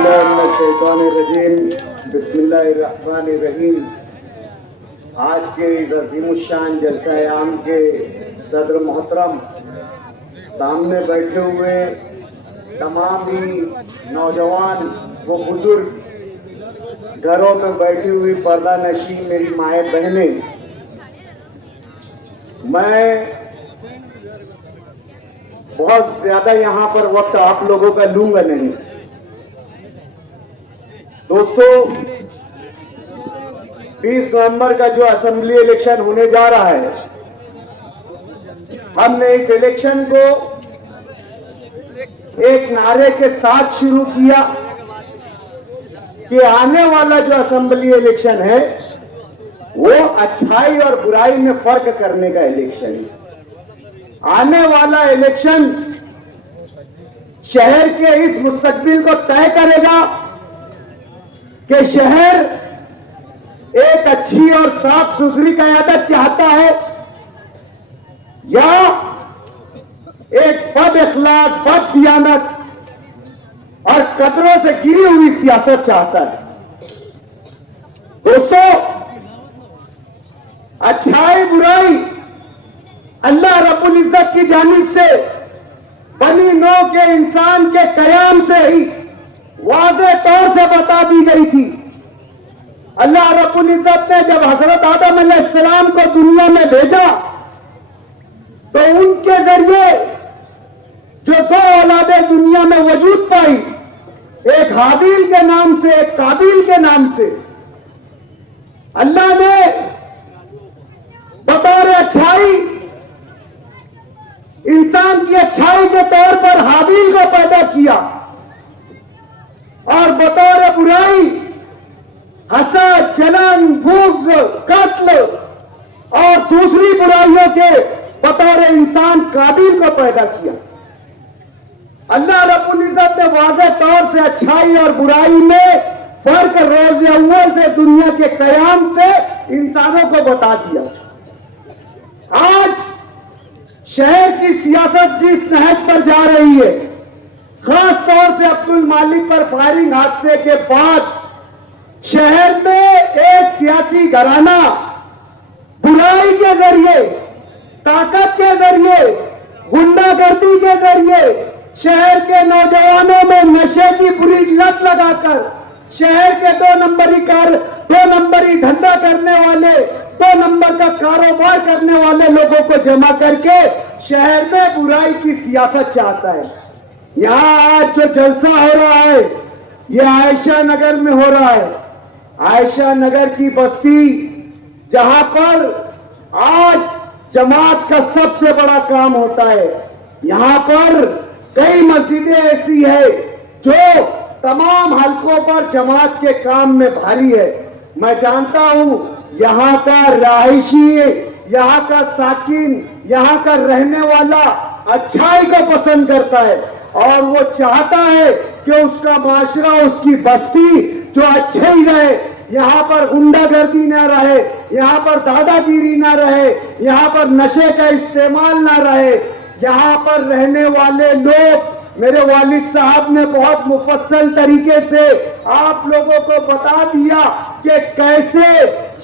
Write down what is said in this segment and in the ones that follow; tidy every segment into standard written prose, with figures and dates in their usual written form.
باللہ من الشیطان الرجیم بسم اللہ الرحمن الرحیم۔ آج کے عظیم الشان جلسہ عام کے صدر محترم، سامنے بیٹھے ہوئے تمام ہی نوجوان و بزرگ، گھروں میں بیٹھی ہوئی پردہ نشین میری مائیں بہنیں، میں بہت زیادہ یہاں پر وقت آپ لوگوں کا لوں گا نہیں۔ دوستو، 20 نومبر کا جو اسمبلی الیکشن ہونے جا رہا ہے، ہم نے اس الیکشن کو ایک نعرے کے ساتھ شروع کیا کہ آنے والا جو اسمبلی الیکشن ہے وہ اچھائی اور برائی میں فرق کرنے کا الیکشن ہے۔ آنے والا الیکشن شہر کے اس مستقبل کو طے کرے گا کہ شہر ایک اچھی اور صاف ستھری قیادت چاہتا ہے یا ایک بد اخلاق، بد دیانت اور قدروں سے گری ہوئی سیاست چاہتا ہے۔ دوستو، اچھائی برائی اللہ رب العزت کی جانب سے بنی نوع کے انسان کے قیام سے ہی واضح طور سے بتا دی گئی تھی۔ اللہ رب العزت نے جب حضرت آدم علیہ السلام کو دنیا میں بھیجا تو ان کے ذریعے جو دو اولادیں دنیا میں وجود پائی، ایک حابیل کے نام سے، ایک قابیل کے نام سے، اللہ نے بطور اچھائی، انسان کی اچھائی کے طور پر حابیل کو پیدا کیا، اور بطور برائی، حسد، جلن، بغض، قتل اور دوسری برائیوں کے بطور انسان قابیل کو پیدا کیا۔ اللہ رب العزت نے واضح طور سے اچھائی اور برائی میں فرق روز اول سے دنیا کے قیام سے انسانوں کو بتا دیا۔ آج شہر کی سیاست جس نہج پر جا رہی ہے، خاص طور سے عبد المالک پر فائرنگ حادثے کے بعد شہر میں ایک سیاسی گھرانہ برائی کے ذریعے، طاقت کے ذریعے، غنڈہ گردی کے ذریعے شہر کے نوجوانوں میں نشے کی بری لت لگا کر شہر کے دو نمبری دھندا کرنے والے، 2 نمبر کا کاروبار کرنے والے لوگوں کو جمع کر کے شہر میں برائی کی سیاست چاہتا ہے۔ یہاں آج جو جلسہ ہو رہا ہے یہ عائشہ نگر میں ہو رہا ہے۔ عائشہ نگر کی بستی جہاں پر آج جماعت کا سب سے بڑا کام ہوتا ہے، یہاں پر کئی مسجدیں ایسی ہیں جو تمام حلقوں پر جماعت کے کام میں بھاری ہے۔ میں جانتا ہوں یہاں کا رہائشی، یہاں کا ساکن، یہاں کا رہنے والا اچھائی کو پسند کرتا ہے اور وہ چاہتا ہے کہ اس کا معاشرہ، اس کی بستی جو اچھے ہی رہے، یہاں پر غنڈہ گردی نہ رہے، یہاں پر دادا گیری نہ رہے، یہاں پر نشے کا استعمال نہ رہے۔ یہاں پر رہنے والے لوگ، میرے والد صاحب نے بہت مفصل طریقے سے آپ لوگوں کو بتا دیا کہ کیسے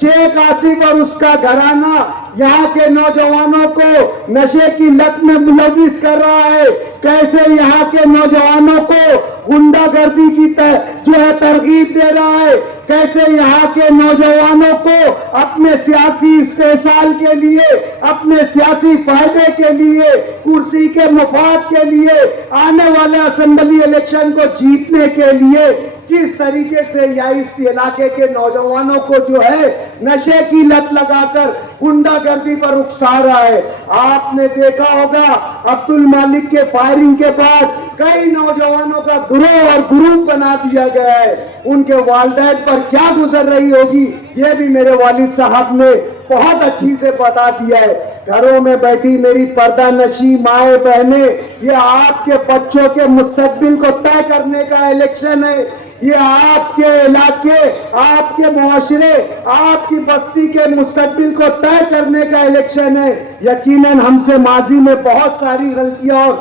شیخ آصف اور اس کا گھرانہ یہاں کے نوجوانوں کو نشے کی لت میں ملوث کر رہا ہے، کیسے یہاں کے نوجوانوں کو غنڈہ گردی کی جو ہے ترغیب دے رہا ہے، کیسے یہاں کے نوجوانوں کو اپنے سیاسی استحصال کے لیے، اپنے سیاسی فائدے کے لیے، کرسی کے مفاد کے لیے، آنے والے اسمبلی الیکشن کو جیتنے کے لیے کس طریقے سے یا اس علاقے کے نوجوانوں کو جو ہے نشے کی لت لگا کر غنڈہ گردی پر اکسا رہا ہے۔ آپ نے دیکھا ہوگا عبد المالک کے فائرنگ کے بعد کئی نوجوانوں کا گروہ اور گروپ بنا دیا گیا ہے۔ ان کے والدین پر کیا گزر رہی ہوگی یہ بھی میرے والد صاحب نے بہت اچھی سے بتا دیا ہے۔ گھروں میں بیٹھی میری پردہ نشی مائیں بہنیں، یہ آپ کے بچوں کے مستقبل کو طے کرنے کا الیکشن ہے۔ یہ آپ کے علاقے، آپ کے معاشرے، آپ کی بستی کے مستقبل کو طے کرنے کا الیکشن ہے۔ یقیناً ہم سے ماضی میں بہت ساری غلطیاں اور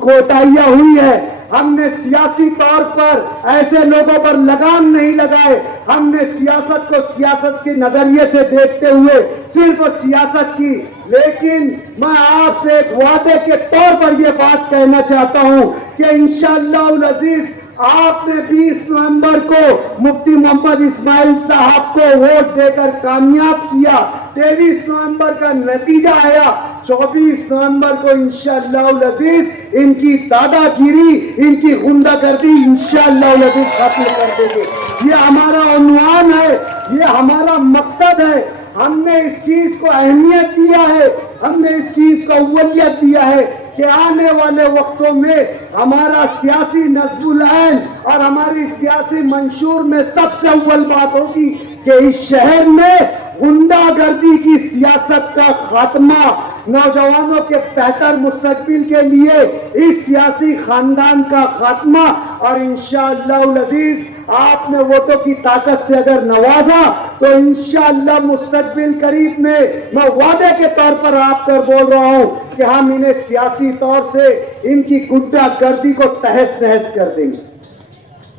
کوتاہیاں ہوئی ہے، ہم نے سیاسی طور پر ایسے لوگوں پر لگام نہیں لگائے. ہم نے سیاست کو سیاست کے نظریے سے دیکھتے ہوئے صرف سیاست کی. لیکن میں آپ سے ایک وعدے کے طور پر یہ بات کہنا چاہتا ہوں کہ انشاءاللہ العزیز آپ نے 20 نومبر کو مفتی محمد اسماعیل صاحب کو ووٹ دے کر کامیاب کیا. 23 نومبر کا نتیجہ آیا. 24 نومبر کو انشاءاللہ العزیز ان کی دادا گیری، ان کی غنڈہ گردی انشاءاللہ العزیز ختم کر دیں گے. یہ ہمارا عنوان ہے، یہ ہمارا مقصد ہے. ہم نے اس چیز کو اہمیت دیا ہے، ہم نے اس چیز کو اولویت دیا ہے کہ آنے والے وقتوں میں ہمارا سیاسی نظم العین اور ہماری سیاسی منشور میں سب سے اول بات ہوگی کہ اس شہر میں غنڈہ گردی کی سیاست کا خاتمہ، نوجوانوں کے بہتر مستقبل کے لیے اس سیاسی خاندان کا خاتمہ. اور انشاءاللہ العزیز آپ نے ووٹوں کی طاقت سے اگر نوازا تو انشاءاللہ مستقبل قریب میں وعدے کے طور پر آپ کر بول رہا ہوں کہ ہم انہیں سیاسی طور سے ان کی غنڈہ گردی کو تہس نہس کر دیں گے.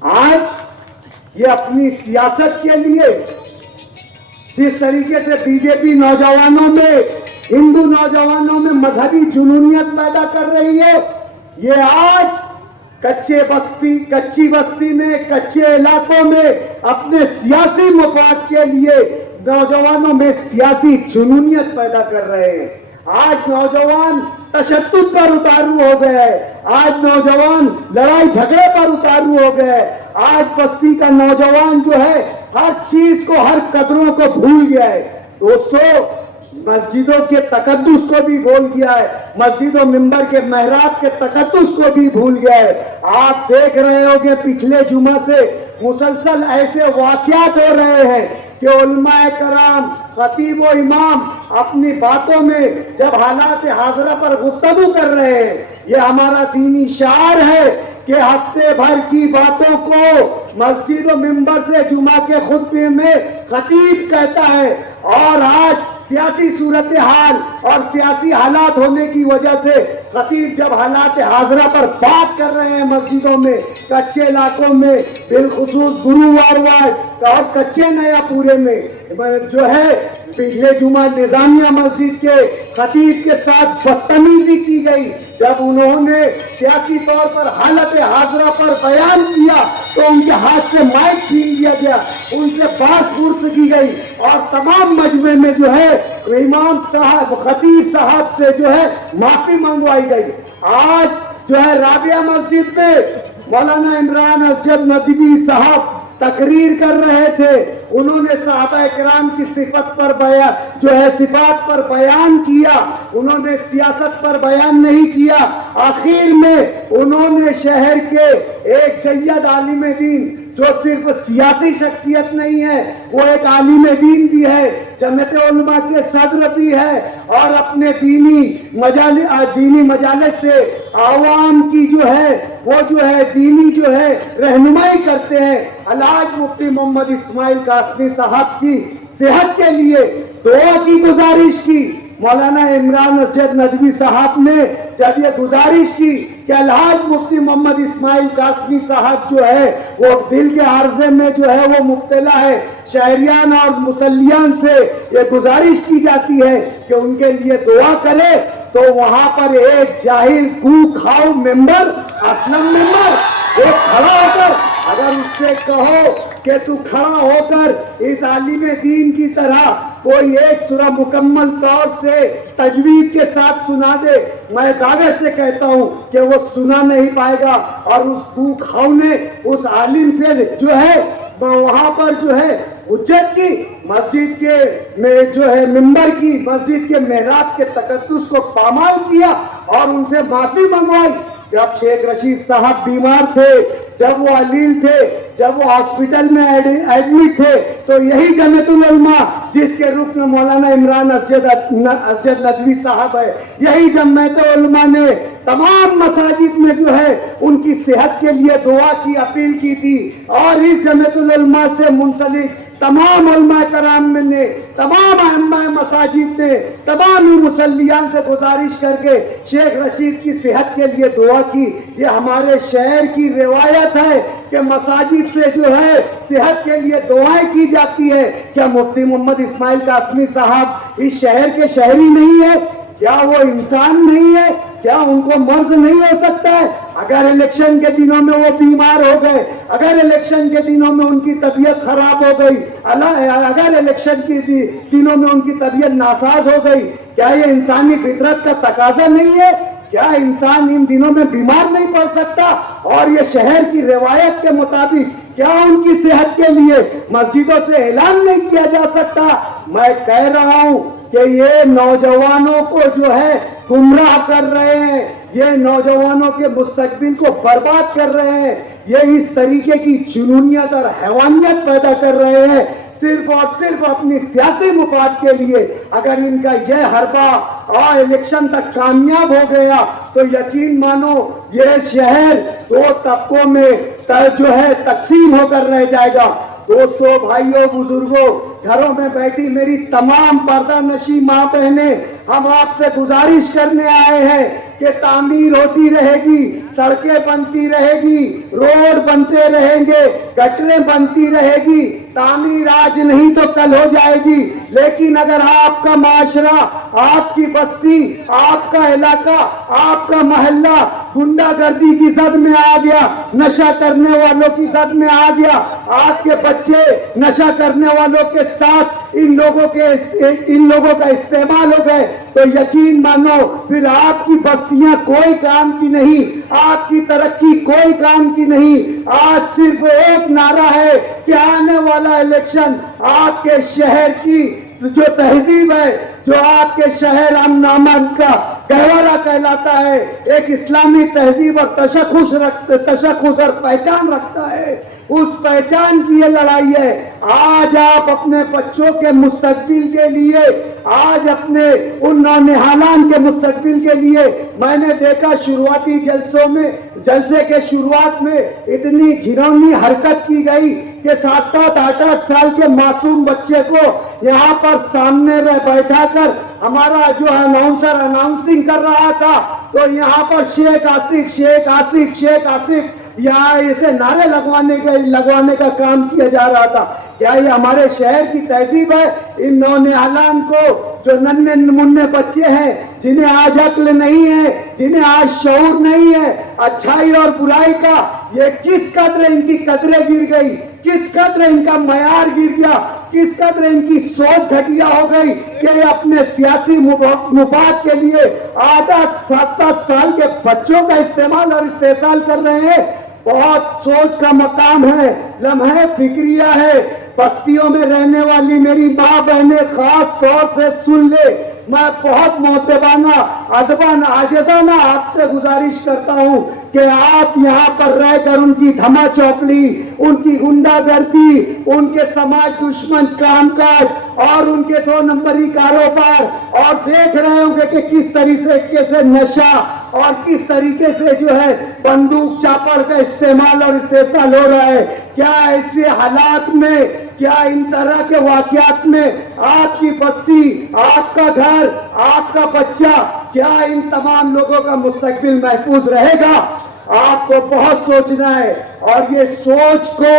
آج یہ اپنی سیاست کے لیے جس طریقے سے بی جے پی نوجوانوں میں، ہندو نوجوانوں میں مذہبی جنونیت پیدا کر رہی ہے، یہ آج کچی بستی میں، کچے علاقوں میں اپنے سیاسی مفاد کے لیے نوجوانوں میں سیاسی جنونیت پیدا کر رہے ہیں. آج نوجوان تشدد پر اتارو ہو گئے، آج نوجوان لڑائی جھگڑے پر اتارو ہو گئے. آج بستی کا نوجوان جو ہے ہر چیز کو، ہر قدروں کو بھول گیا ہے. دوستو، مسجدوں کے تقدس کو بھی بھول گیا ہے، مسجد و منبر کے محراب کے تقدس کو بھی بھول گیا ہے. آپ دیکھ رہے ہو کہ پچھلے جمعہ سے مسلسل ایسے واقعات ہو رہے ہیں کہ علماء کرام، خطیب و امام اپنی باتوں میں جب حالات حاضرہ پر گفتگو کر رہے ہیں، یہ ہمارا دینی شعار ہے کہ ہفتے بھر کی باتوں کو مسجد و منبر سے جمعہ کے خطبے میں خطیب کہتا ہے. اور آج سیاسی صورتحال اور سیاسی حالات ہونے کی وجہ سے خطیب جب حالات حاضرہ پر بات کر رہے ہیں مسجدوں میں، کچے علاقوں میں، بالخصوص گرووار وارڈ اور کچے نیا پورے میں جو ہے پچھلے جمعہ نظامیہ مسجد کے خطیب کے ساتھ بدتمیزی کی گئی. جب انہوں نے سیاسی طور پر حالت حاضرہ پر بیان کیا تو ان کے ہاتھ سے مائک چھین لیا گیا، ان سے بات پرس کی گئی اور تمام مجمع میں جو ہے امام صاحب، خطیب صاحب سے جو ہے معافی منگوائی گئی. آج جو ہے رابعہ مسجد میں مولانا عمران اسجد ندوی صاحب تقریر کر رہے تھے. انہوں نے صحابہ کرام کی صفات پر بیان کیا، انہوں نے سیاست پر بیان نہیں کیا. آخر میں انہوں نے شہر کے ایک جید عالم دین جو صرف سیاسی شخصیت نہیں ہے، وہ ایک عالم دین بھی ہے، جمعیت علماء کے صدر بھی ہے اور اپنے دینی مجالس سے عوام کی جو ہے وہ جو ہے دینی جو ہے رہنمائی کرتے ہیں. الحاج مفتی محمد اسماعیل قاسمی صاحب کی صحت کے لیے دعا کی گزارش کی. مولانا عمران اسجد ندوی صاحب نے جب یہ گزارش کی کہ الحاج مفتی محمد اسماعیل قاسمی صاحب جو ہے وہ دل کے عارضے میں جو ہے وہ مبتلا ہے، شہریان اور مسلیان سے یہ گزارش کی جاتی ہے کہ ان کے لیے دعا کرے، تو وہاں پر ایک جاہل کو کھاؤ ممبر، اسلم ممبر، وہ کھڑا ہو کر اگر اس سے کہو کہ تو کھڑا ہو کر اس عالم دین کی طرح کوئی ایک سورہ مکمل طور سے تجوید کے ساتھ سنا دے، میں دعوے سے کہتا ہوں کہ وہ سنا نہیں پائے گا. اور اس کو کھاؤ نے اس عالم سے جو ہے وہاں پر جو ہے حجت کی، مسجد کے میں جو ہے ممبر کی، مسجد کے محراب کے تقدس کو پامال کیا اور ان سے معافی منگوائی. جب شیخ رشید صاحب بیمار تھے، جب وہ علیل تھے، جب وہ ہاسپٹل میں ایڈمٹ تھے تو یہی جمیعت العلماء جس کے رکن مولانا عمران اسجد ندوی صاحب ہے، یہی جمیعت علماء نے تمام مساجد میں جو ہے ان کی صحت کے لیے دعا کی اپیل کی تھی، اور اس جمیعت العلماء سے منسلک تمام علماء کرام نے، تمام ائمہ مساجد نے، تمام مصلیان سے گزارش کر کے شیخ رشید کی صحت کے لیے دعا کی۔ یہ ہمارے شہر کی روایت ہے کہ مساجد سے جو ہے صحت کے لیے دعائیں کی جاتی ہے۔ کیا مفتی محمد اسماعیل قاسمی صاحب اس شہر کے شہری نہیں ہے؟ کیا وہ انسان نہیں ہے؟ کیا ان کو مرض نہیں ہو سکتا ہے؟ اگر الیکشن کے دنوں میں وہ بیمار ہو گئے، اگر الیکشن کے دنوں میں ان کی طبیعت خراب ہو گئی، اگر الیکشن کے دنوں میں ان کی طبیعت ناساز ہو گئی، کیا یہ انسانی فطرت کا تقاضا نہیں ہے؟ کیا انسان ان دنوں میں بیمار نہیں پڑ سکتا؟ اور یہ شہر کی روایت کے مطابق کیا ان کی صحت کے لیے مسجدوں سے اعلان نہیں کیا جا سکتا؟ میں کہہ رہا ہوں کہ یہ نوجوانوں کو جو ہے گمراہ کر رہے ہیں، یہ نوجوانوں کے مستقبل کو برباد کر رہے ہیں، یہ اس طریقے کی جنونیت اور حیوانیت پیدا کر رہے ہیں صرف اور صرف اپنی سیاسی مفاد کے لیے۔ اگر ان کا یہ حربہ اور الیکشن تک کامیاب ہو گیا تو یقین مانو یہ شہر دو طبقوں میں جو ہے تقسیم ہو کر رہ جائے گا۔ دوستو، بھائیوں، بزرگوں، گھروں میں بیٹھی میری تمام پردہ نشی ماں بہنیں، ہم آپ سے گزارش کرنے آئے ہیں کہ تعمیر ہوتی رہے گی، سڑکیں بنتی رہے گی، روڈ بنتے رہیں گے، گٹریں بنتی رہے گی، تعمیر آج نہیں تو کل ہو جائے گی، لیکن اگر آپ کا معاشرہ، آپ کی بستی، آپ کا علاقہ، آپ کا محلہ غنڈہ گردی کی زد میں آ گیا، نشہ کرنے والوں کی زد میں آ گیا، آپ کے بچے نشہ کرنے والوں کے ساتھ ان لوگوں کا استعمال ہو گئے تو یقین مانو پھر آپ کی بستیاں کوئی کام کی نہیں، آپ کی ترقی کوئی کام کی نہیں۔ آج صرف ایک نعرہ ہے کہ آنے والا الیکشن آپ کے شہر کی جو تہذیب ہے، جو آپ کے شہر امن امان کا گہوارہ کہلاتا ہے، ایک اسلامی تہذیب اور تشخص اور پہچان رکھتا ہے، اس پہچان کی یہ لڑائی ہے۔ آج آپ اپنے بچوں کے مستقبل کے لیے، آج اپنے ان نونہالان کے مستقبل کے لیے، میں نے دیکھا شروعاتی جلسے کے شروعات میں اتنی گھناؤنی حرکت کی گئی کہ 7-8 سال کے معصوم بچے کو یہاں پر سامنے بیٹھا کر ہمارا جو اناؤنسر اناؤنسنگ کر رہا تھا تو یہاں پر شیخ آصف یہاں اسے نعرے لگوانے کا کام کیا جا رہا تھا۔ کیا یہ ہمارے شہر کی تہذیب ہے؟ ان نونہالان کو جو ننھے منھے بچے ہیں، جنہیں آج عقل نہیں ہے، جنہیں آج شعور نہیں ہے اچھائی اور برائی کا، یہ کس قدر ان کی قدریں گر گئی، کس قدر ان کا معیار گر گیا، کس قدر ان کی سوچ گھٹیا ہو گئی کہ یہ اپنے سیاسی مفاد کے لیے 8-7 سال کے بچوں کا استعمال اور استحصال کر رہے ہیں۔ بہت سوچ کا مقام ہے، لمحہ فکریہ ہے۔ بستیوں میں رہنے والی میری ماں بہنیں خاص طور سے سن لے، میں بہت محترمانہ ادبانہ عاجزانہ آپ سے گزارش کرتا ہوں کہ آپ یہاں پر رہ کر ان کی دھما چوپڑی، ان کی غنڈہ گردی، ان کے سماج دشمن کام کاج اور ان کے 2 نمبری کاروبار اور دیکھ رہے ہوں گے کہ کس طریقے سے نشہ اور کس طریقے سے جو ہے بندوق چاپڑ کا استعمال اور استحصال ہو رہا ہے۔ کیا ایسے حالات میں، کیا ان طرح کے واقعات میں آپ کی بستی، آپ کا گھر، آپ کا بچہ، کیا ان تمام لوگوں کا مستقبل محفوظ رہے گا؟ آپ کو بہت سوچنا ہے، اور یہ سوچ کو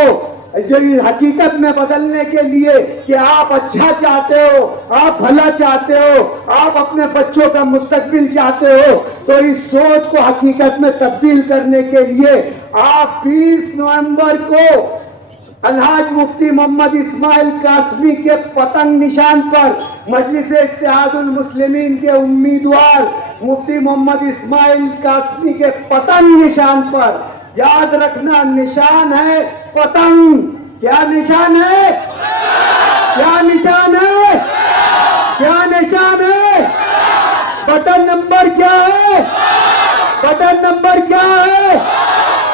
جو حقیقت میں بدلنے کے لیے کہ آپ اچھا چاہتے ہو، آپ بھلا چاہتے ہو، آپ اپنے بچوں کا مستقبل چاہتے ہو، تو اس سوچ کو حقیقت میں تبدیل کرنے کے لیے آپ 20 نومبر کو الحاج مفتی محمد اسماعیل قاسمی کے پتنگ نشان پر مجلس اتحاد المسلمین کے امیدوار مفتی محمد اسماعیل قاسمی کے پتنگ نشان پر، یاد رکھنا نشان ہے پتنگ۔ کیا نشان ہے؟ کیا نشان ہے؟ کیا نشان ہے؟ بٹن نمبر کیا ہے؟ بٹن نمبر کیا ہے؟